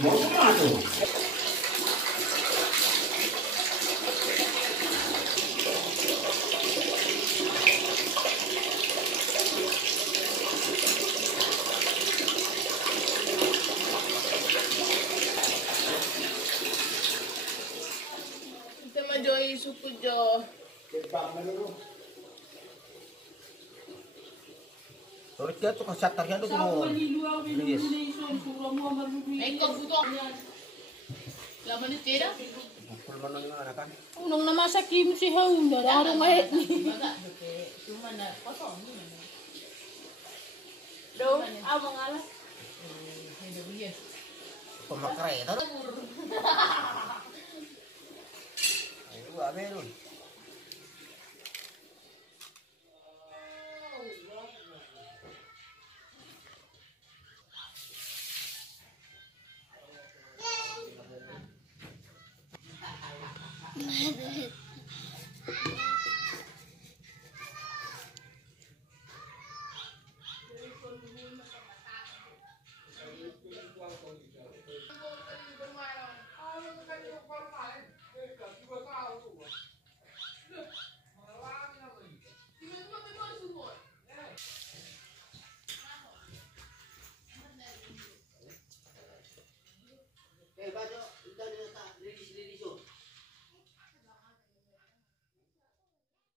Mau kemana tuh? Kita majoi suku jo. Terus dia tuh kasatarnya tuh mau. Yes. Engkau butuh. Lama ni tidak. Pukul mana yang kan? Unang namasak kim si Haun dah arong ayat ni. Cuma nak kosong ni. Do, abang alas. Hidup dia. Pemakrai itu. Ayo abe lu. Baca, udah tak liris-liris tuh.